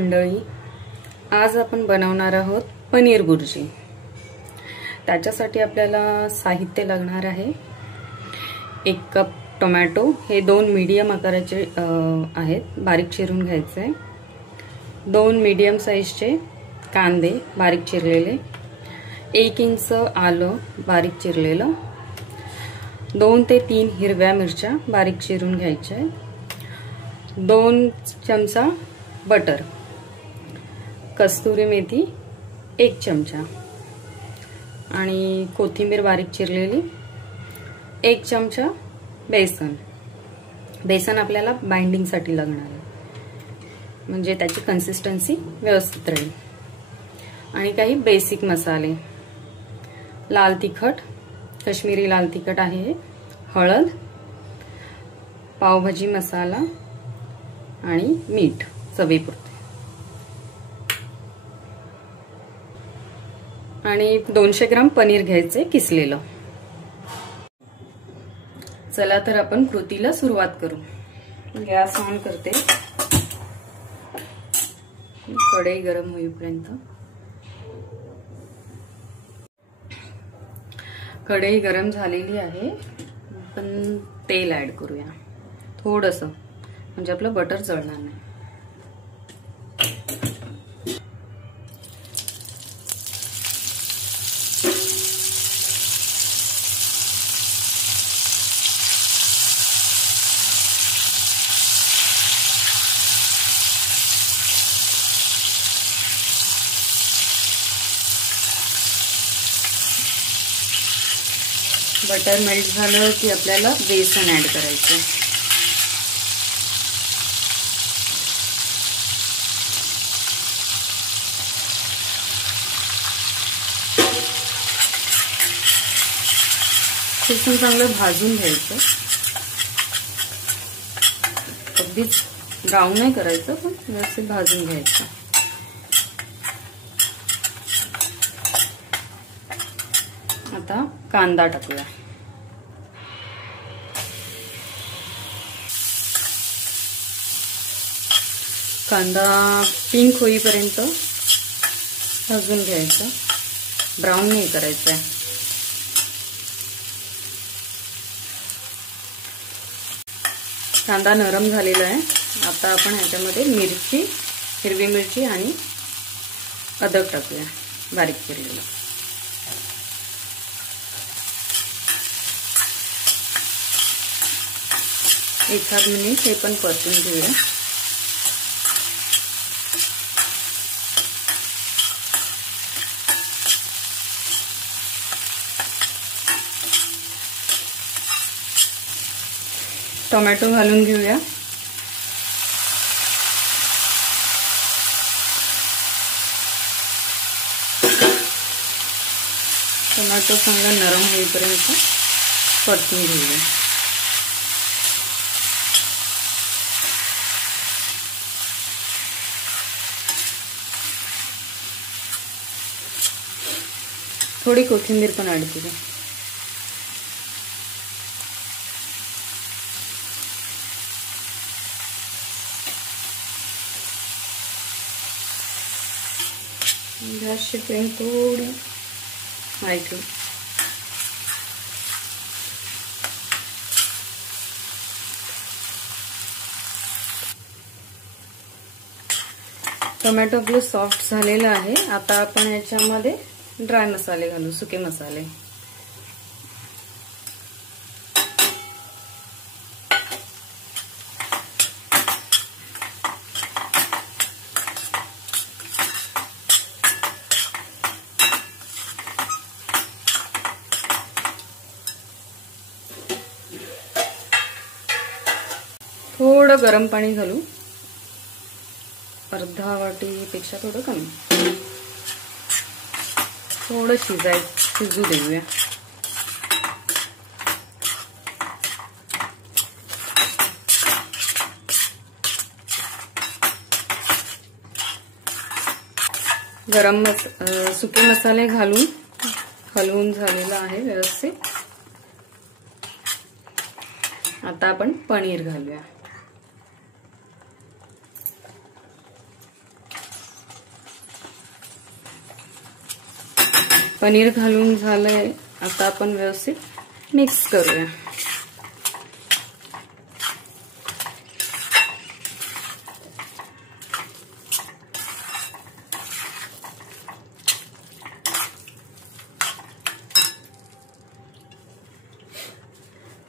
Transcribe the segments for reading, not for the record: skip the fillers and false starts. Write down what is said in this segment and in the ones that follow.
मंडळी, आज आपण बनवणार आहोत पनीर बुर्जी। त्याच्यासाठी आपल्याला साहित्य लागणार आहे 1 कप टोमॅटो, हे 2 मीडियम आकाराचे आहेत, बारीक चिरून घ्यायचे। 2 मीडियम साइजचे कांदे बारीक चिरलेले, 1 इंच आलं बारीक चिरलेलं, 2 ते 3 हिरव्या मिरच्या बारीक चिरून घ्यायच्या, 2 चमचा बटर, कस्तुरी मेथी 1 चमचा आणि कोथिंबीर बारीक चिरलेली, 1 चमचा बेसन। बेसन आपल्याला बाइंडिंग साठी लागणार आहे, म्हणजे त्याची कन्सिस्टन्सी व्यवस्थित राहील। आणि काही बेसिक मसाले, लाल तिखट, काश्मीरी लाल तिखट आहे, हळद, पावभाजी मसाला आणि मीठ चवीपुरते, आणि 200 ग्राम पनीर घ्यायचे किसलेलं। चला तर आपण कृतीला सुरुवात करू। गॅस ऑन करते, कढई गरम होईपर्यंत। कढई गरम झालेली आहे, पण तेल ऍड करूया थोडंसं, म्हणजे आपलं बटर जळणार नाही। बटर मेल्ट झालं की आपल्याला बेसन ऍड करायचं। बेसन चांगलं भाजून घ्यायचं, अगदीच ब्राऊन नाही करायचं, पण व्यवस्थित भाजून घ्यायचं। आता कांदा टाकूया। कांदा पिंक होईपर्यंत भाजून घ्यायचा, ब्राऊन नाही करायचा आहे। कांदा नरम झालेला आहे, आता आपण ह्याच्यामध्ये मिरची, हिरवी मिरची आणि अद्रक टाकूया बारीक चिरलेलं। एखाद मिनिट हे पण परतून घेऊया। टोमॅटो घालून घेऊया। टोमॅटो चांगला नरम होईपर्यंत परतून घेऊया। थोडी कोथिंबीर पण ऍड करूया। गॅसची फ्लेम थोडी हाय ठेवू। टोमॅटो आपलं सॉफ्ट झालेलं आहे, आता आपण याच्यामध्ये ड्राय मसाले घालू, सुके मसाले। थोडं गरम पाणी घालू, अर्धा वाटीपेक्षा थोडं कमी। थोडं शिजू देऊया। सुके मसाले घालून हलवून झालेलं आहे व्यवस्थित। आता आपण पनीर घालूया। पनीर घालून झालंय, आता आपण व्यवस्थित मिक्स करूया.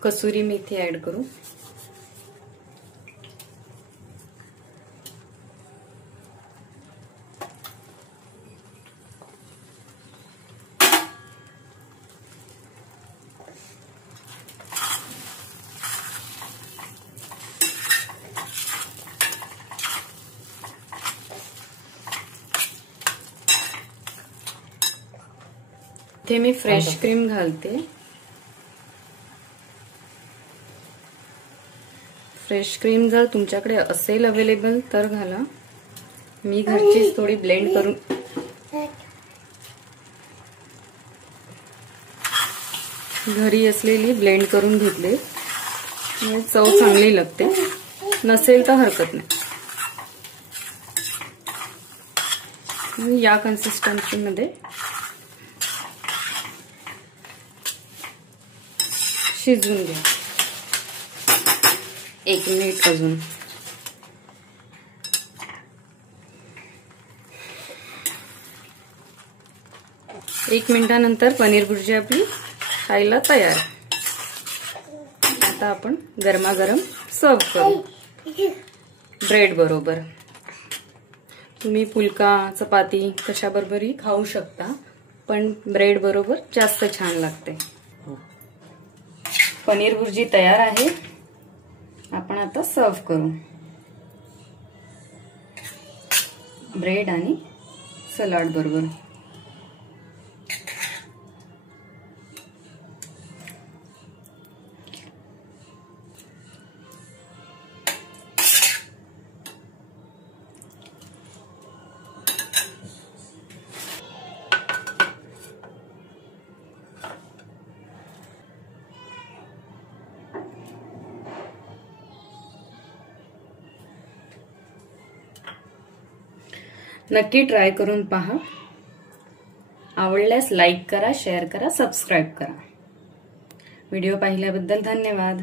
कसुरी मेथी ऍड करू. इथे मी फ्रेश क्रीम घालते. फ्रेश क्रीम जर तुमच्याकडे असेल अवेलेबल तर घाला. मी घरचीच थोडी ब्लेंड करून घरी असलेली ब्लेंड करून घेतले. चव चांगली लागते. नसेल तर हरकत नाही. या कन्सिस्टन्सी मध्ये शिजवून घ्या. 1 मिनिट अजून. एक मिनिटानंतर पनीर भुर्जी आपली खायला तयार. आता आपण गरमागरम सर्व करू ब्रेड बरोबर. तुम्ही फुलका चपाती कशाबरोबरही खाऊ शकता, पण ब्रेड बरोबर जास्त छान लागते. पनीर भुर्जी तयार आहे. आपण आता सर्व करू ब्रेड आणि सलाड बरोबर. नक्की ट्राय करून पहा. आवडल्यास लाईक करा, शेअर करा, सबस्क्राईब करा. व्हिडिओ पाहिल्याबद्दल धन्यवाद.